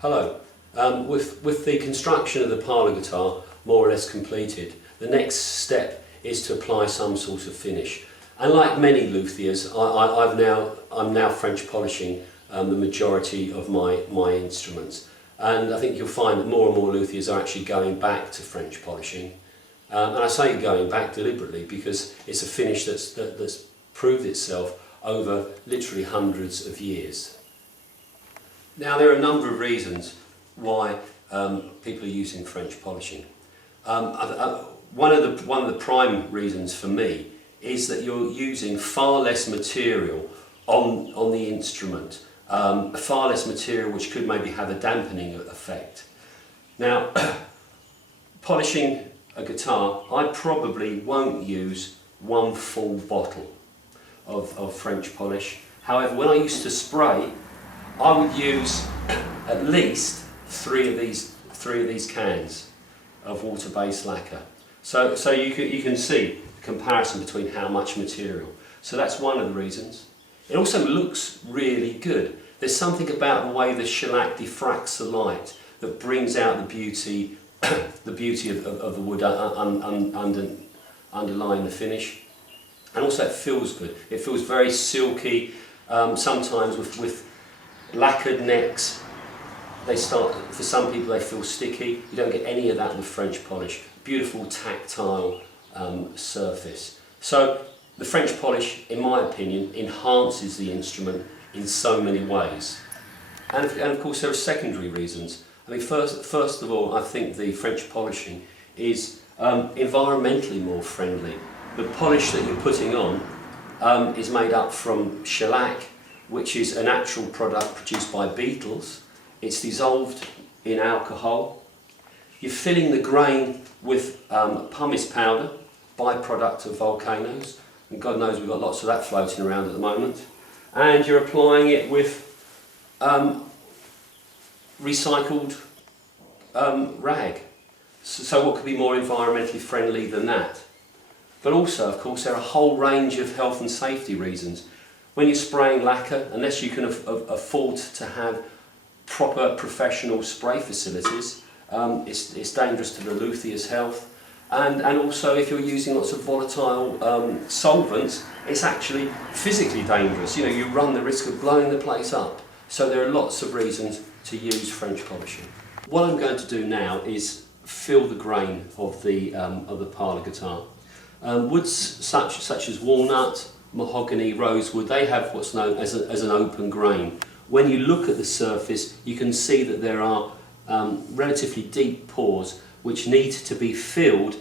Hello. With the construction of the Parlour guitar more or less completed, the next step is to apply some sort of finish. And like many luthiers, I'm now French polishing the majority of my instruments. And I think you'll find that more and more luthiers are actually going back to French polishing. And I say going back deliberately because it's a finish that's proved itself over literally hundreds of years. Now there are a number of reasons why people are using French polishing. One of the prime reasons for me is that you're using far less material on the instrument, far less material which could maybe have a dampening effect. Now, polishing a guitar, I probably won't use one full bottle of French polish. However, when I used to spray, I would use at least three of these cans of water-based lacquer. So you can see the comparison between how much material. So that's one of the reasons. It also looks really good. There's something about the way the shellac diffracts the light that brings out the beauty of the wood underlying the finish. And also it feels good. It feels very silky. Sometimes with lacquered necks, for some people they feel sticky. You don't get any of that with French polish. Beautiful tactile surface. So the French polish, in my opinion, enhances the instrument in so many ways. And of course there are secondary reasons. I mean, first of all, I think the French polishing is environmentally more friendly. The polish that you're putting on is made up from shellac, which is a natural product produced by beetles. It's dissolved in alcohol. You're filling the grain with pumice powder, byproduct of volcanoes, and God knows we've got lots of that floating around at the moment. And you're applying it with recycled rag. So what could be more environmentally friendly than that? But also, of course, there are a whole range of health and safety reasons. When you're spraying lacquer, unless you can afford to have proper professional spray facilities, it's dangerous to the luthier's health. And also, if you're using lots of volatile solvents, it's actually physically dangerous. You know, you run the risk of blowing the place up. So there are lots of reasons to use French polishing. What I'm going to do now is fill the grain of the Parlour guitar. Woods such as walnut, mahogany, rosewood, they have what's known as an open grain. When you look at the surface, you can see that there are relatively deep pores which need to be filled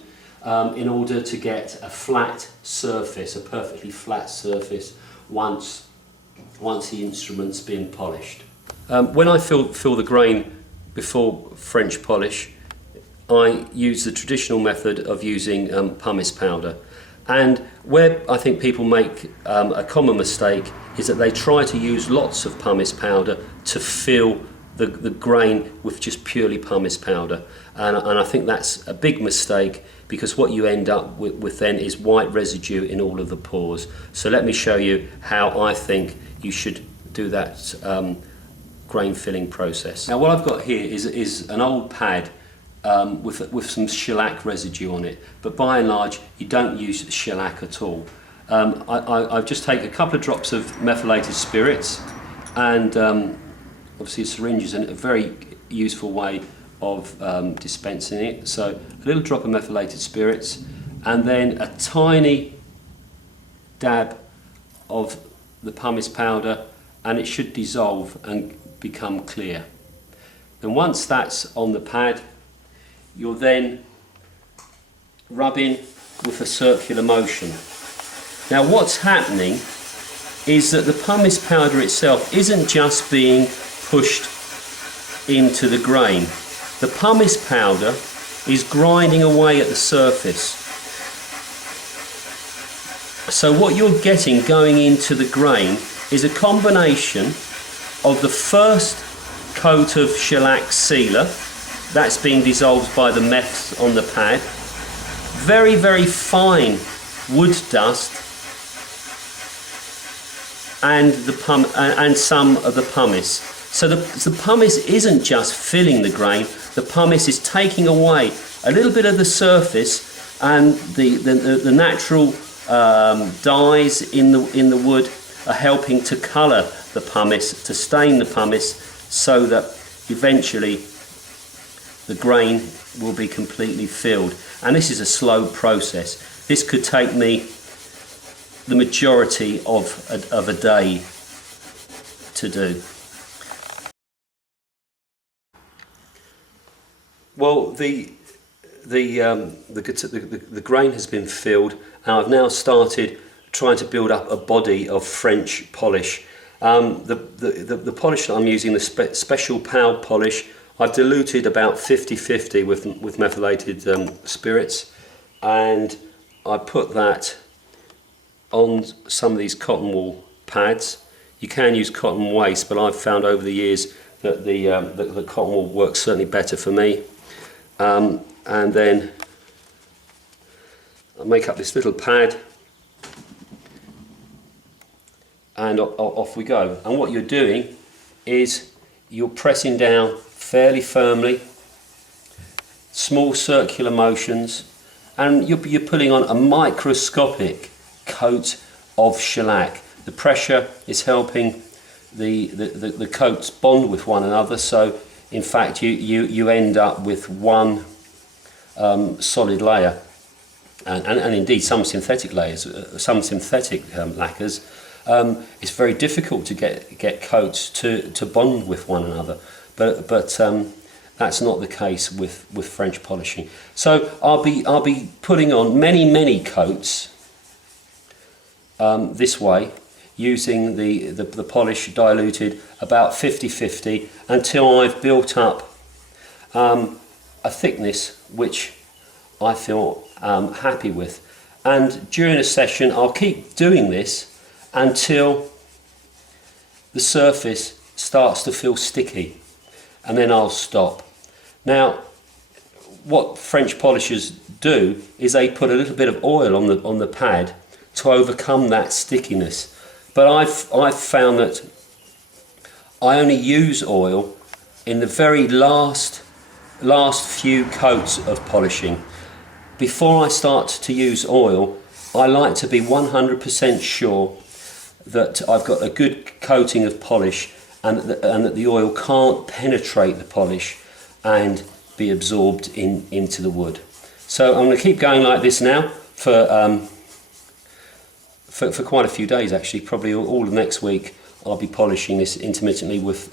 in order to get a flat surface, a perfectly flat surface once the instrument's been polished. When I fill the grain before French polish, I use the traditional method of using pumice powder. And where I think people make a common mistake is that they try to use lots of pumice powder to fill the grain with just purely pumice powder. And I think that's a big mistake, because what you end up with then is white residue in all of the pores. So let me show you how I think you should do that grain filling process. Now what I've got here is an old pad with some shellac residue on it, but by and large you don't use shellac at all. I've just taken a couple of drops of methylated spirits, and obviously a syringe is a very useful way of dispensing it. So a little drop of methylated spirits, and then a tiny dab of the pumice powder, and it should dissolve and become clear. And once that's on the pad, you're then rubbing with a circular motion. Now what's happening is that the pumice powder itself isn't just being pushed into the grain. The pumice powder is grinding away at the surface. So what you're getting going into the grain is a combination of the first coat of shellac sealer, that's being dissolved by the meth on the pad, very, very fine wood dust, and some of the pumice. So the pumice isn't just filling the grain, the pumice is taking away a little bit of the surface, and the natural dyes in the wood are helping to colour the pumice, to stain the pumice, so that eventually the grain will be completely filled. And this is a slow process. This could take me the majority of a day to do. Well, the grain has been filled, and I've now started trying to build up a body of French polish. The polish that I'm using, the special PAL polish, I've diluted about 50-50 with methylated spirits, and I put that on some of these cotton wool pads. You can use cotton waste, but I've found over the years that the cotton wool works certainly better for me. And then I make up this little pad, and off we go. And what you're doing is you're pressing down fairly firmly, small circular motions, and you're putting on a microscopic coat of shellac. The pressure is helping the coats bond with one another, so in fact you end up with one solid layer, and indeed some synthetic layers, some synthetic lacquers. It's very difficult to get coats to bond with one another, but that's not the case with French polishing. So I'll be putting on many coats this way, using the polish diluted about 50-50 until I've built up a thickness which I feel happy with. And during a session I'll keep doing this until the surface starts to feel sticky, and then I'll stop. Now, what French polishers do is they put a little bit of oil on the pad to overcome that stickiness. But I've found that I only use oil in the very last few coats of polishing. Before I start to use oil, I like to be 100% sure that I've got a good coating of polish, and that the oil can't penetrate the polish and be absorbed into the wood. So I'm going to keep going like this now for quite a few days actually. Probably all of next week I'll be polishing this intermittently with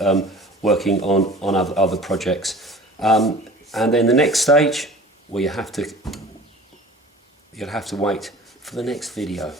working on other projects. And then the next stage, well, you'll have to wait for the next video.